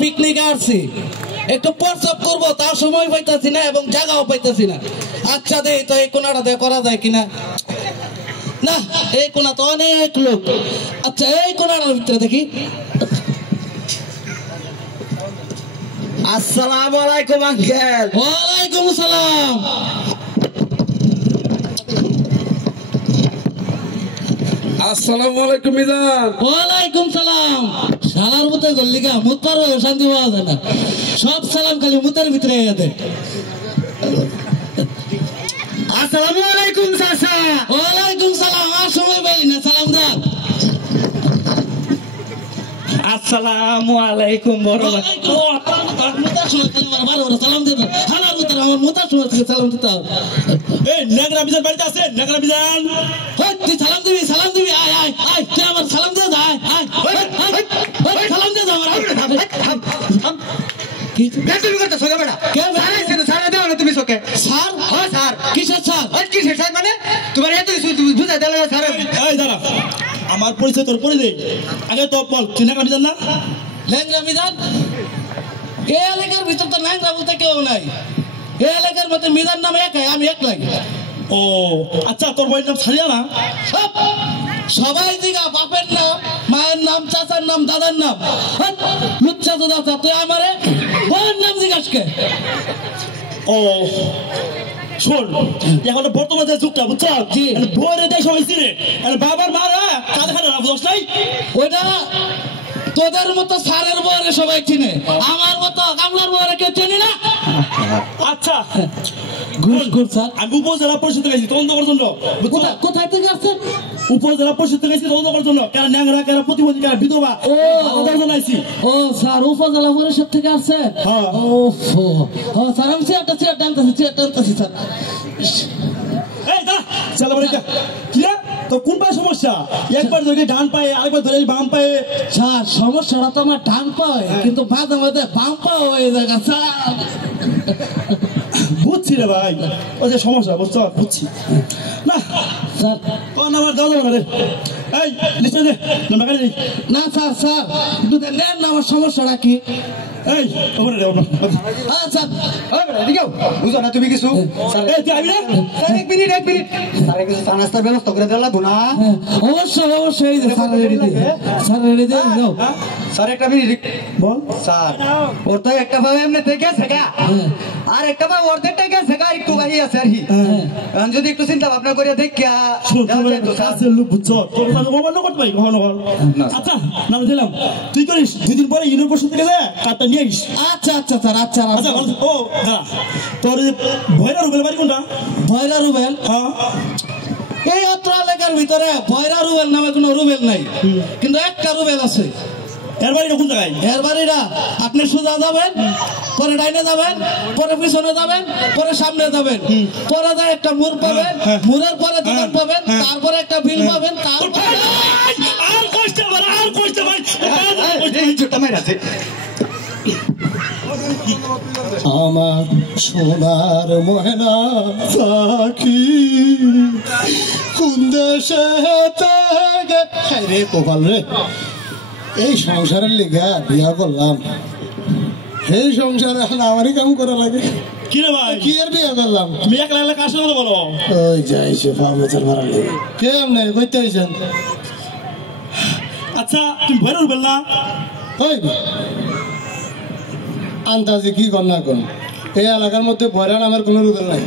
পিকনিকে আসছি, একটু প্রস্রাব করবো তার সময় পাইতেছি না এবং জায়গাও পাইতেছি না। আচ্ছা দে তো এই কোনাটা দিয়ে করা যায় কিনা। না এই কোনা তো অনেক লোক। আচ্ছা এই কোনাটার ভিতরে দেখি। আসসালামু আলাইকুম আঙ্কেল। ওয়ালাইকুম আসসালাম। আসসালামু আলাইকুম মিজান। ওয়ালাইকুম সালাম। শালার মতো গল্লিকা মুত পারো শান্তি পাওয়া যায় না, সব সালাম খালি মুতের ভিতরে এতে। আসসালামু আলাইকুম চাচা। ওয়ালাইকুম সালাম। আর সময় পাইলি না সালাম দাও। আসসালামু আলাইকুম বড় ভাই। সালাম দিতে হালার মতো আমার মোতার সময় থেকে সালাম দিতে হবে। এই নেগরা মিজান বাড়িতে আছে? নেগরা মিজান তুই সালাম দিবি, সালাম দিবি। আয় আয় আয়, তুই আমার সালাম দিয়ে যা। আয় আয় সালাম দিয়ে যা আমার। কি তুমি করতে সোজা বেটা কে সারা দাও না তুমি সোকে স্যার? হ্যাঁ স্যার। কিসের স্যার? কিসের স্যার মানে তোমার এত বুঝাই দিলে স্যার। এই দাঁড়া, আমার পরিচয় তোর পরে দে আগে। তো বল তুই নেগরা মিজান না? ল্যাংরা মিজান? এই এলাকার ভিতর তো ল্যাংরা বলতে কেউ নাই। এই এলাকার মধ্যে মিজান নাম একাই, আমি একলাই। ও আচ্ছা, তোর বইয়ের নাম ছাড়িয়া না? সবাই দিঘা বাপের নাম, মায়ের নাম, চাচার নাম, দাদার নাম। লুচ্ছা তো দাদা, তুই আমারে বইয়ের নাম জিজ্ঞাসকে। ও শোন, এখন বর্তমান যে যুগটা বুঝছ, জি। বইয়ের দেশ হয়েছি রে, বাবার মারা কাঁধে খাটা না, বুঝছ নাই? ওইটা তোদের মতো সারের বউরে সবাই চিনে, আমার মতো কামলার বউরে কেউ চিনি না। আচ্ছা ঘুষ ঘুষ স্যার। আমি উপজেলা পরিষদ গেছি তদন্ত করার জন্য। কোথায় থেকে আসছেন? উপজেলা পরিষদ গেছি তদন্ত করার জন্য। কেন ন্যাংরা, কেন প্রতিবন্ধী, কেন বিধবা, ও জানাইছি। ও স্যার উপজেলা পরিষদ থেকে আসছেন? হ্যাঁ। ও স্যার আমি চেয়ার টানতেছি স্যার। এই দাঁড়া, চলো বাড়িতে। কি রে, তোর কোন পায়ে সমস্যা? একবার ধরে ডান পায়ে, আরেকবার ধরে বাম পায়ে। স্যার সমস্যাটা তো আমার ডান পায়ে, কিন্তু মাঝে মাঝে বাম পা হয়ে যায় স্যার। বুঝছি রে ভাই, ওই যে সমস্যা বুঝছ, বুঝছি না স্যার। তোর আমার দাও না রে। এই লিখে দে নাম্বার কাটে। না স্যার, স্যার দুধের নেন না, আমার সমস্যাটা কি? এই ওরে রে ওরে। স্যার এদিকেও বুঝো না তুমি কিছু। এই তুই আবি না? এক মিনিট স্যার কিছু চা নাস্তার ব্যবস্থা করে দেওয়া লাগবো না? অবশ্যই অবশ্যই স্যার রেডি দিয়ে, স্যার রেডি দিয়ে দাও। স্যার একটা মিনিট বল। স্যার ওর তো একটা ভাবে এমনি থেকে শেখা, আর একটা ভাবে অর্ধেকটা গেছে শেখা, একটু বাহি আছে আর কি। এখন যদি একটু চিন্তা ভাবনা করে দেখিয়া কাছে লোক বুঝছ, তোর আমি মোবাইল করতে পারি কখনো বল। আচ্ছা নাম দিলাম, তুই করিস 2 দিন পরে ইউনিভার্সিটি থেকে যা কার্ডটা নিয়ে আসিস। আচ্ছা আচ্ছা স্যার। আচ্ছা আচ্ছা ও দাঁড়া, তোর ভয়রা রুবেল বাড়ি কোনটা? ভয়রা রুবেল? হ্যাঁ। এই অত্র এলাকার ভিতরে ভয়রা রুবেল নামে কোনো রুবেল নাই, কিন্তু একটা রুবেল আছে। এর বাড়িটা কোন জায়গায়? এর বাড়িটা আপনি সোজা যাবেন, পরে ডাইনে যাবেন, পরে পিছনে যাবেন, পরে সামনে যাবেন, পরে যায় একটা মোড় পাবেন, মোড়ের পরে দোকান পাবেন, তারপরে একটা বিল পাবেন, তারপরে আর কষ্ট পারে, আর কষ্ট পারে। আমার সোনার ময়না সাকি কোন দেশে রে কপাল রে, এই সংসারের লিগা বিয়া করলাম, এই সংসারে এখন আমারই কাম করা লাগে। কি রে ভাই, কি আর বিয়া করলাম? তুমি একলা একলা কাজ না বলো। ওই যাইছে ফার্মেচার মারার লাগে। কে আমনে কইতে আইছেন? আচ্ছা তুমি ভয়রা রুবেল না? ওই আন্দাজে কি কর না কোন, এই এলাকার মধ্যে ভয়রা নামের কোনো রুবেল নাই।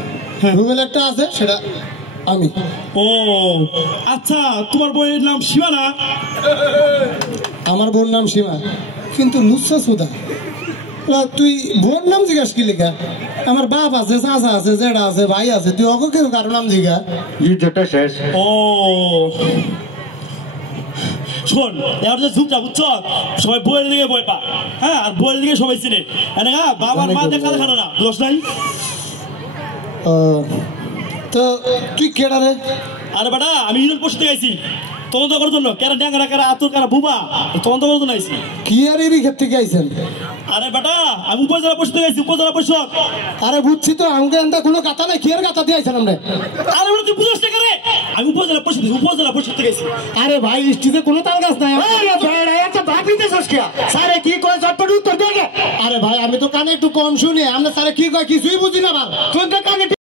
রুবেল একটা আছে, সেটা আমি। ও আচ্ছা, তোমার বইয়ের নাম শিবা না? আমার বোন নাম সীমা, কিন্তু লুচ্ছা সুদা। তুই বোন নাম জিজ্ঞাস কি লেখা? আমার বাপ আছে, চাচা আছে, জেঠা আছে, ভাই আছে, তুই অক কেউ কারো নাম জিজ্ঞা। শেষ। ও শোন, এবার যে যুগটা বুঝছ, সবাই বইয়ের দিকে বই পা, হ্যাঁ, আর বইয়ের দিকে সবাই চিনে। বাবার মা দেখা দেখা না, দোষ নাই। তো তুই কেডা রে? আরে বেটা, আমি ইউনিয়ন পরিষদ থেকে আইছি তদন্ত করার জন্য। কেরা ড্যাংরা, কেরা আতুর, কেরা বুবা, তদন্ত করার জন্য আইছি। কি আর এরই ক্ষেত্রে থেকে আইছেন? আরে বেটা, আমি উপজেলা পরিষদ থেকে আইছি, উপজেলা পরিষদ। আরে বুঝছি তো, আমাকে এনটা কোনো কথা নাই, কি আর কথা দিয়ে আইছেন আমরা? আরে বেটা তুই বুঝাস না কেরে, আমি উপজেলা পরিষদ থেকে আইছি। আরে ভাই, স্টিতে কোনো তাল গাছ নাই। স্যার কি কয় চটপট উত্তর দিয়ে আরে ভাই আমি তো কানে একটু কম শুনি আমরা স্যারে কি কয় কিছুই বুঝি না ভাই তুই তো কানে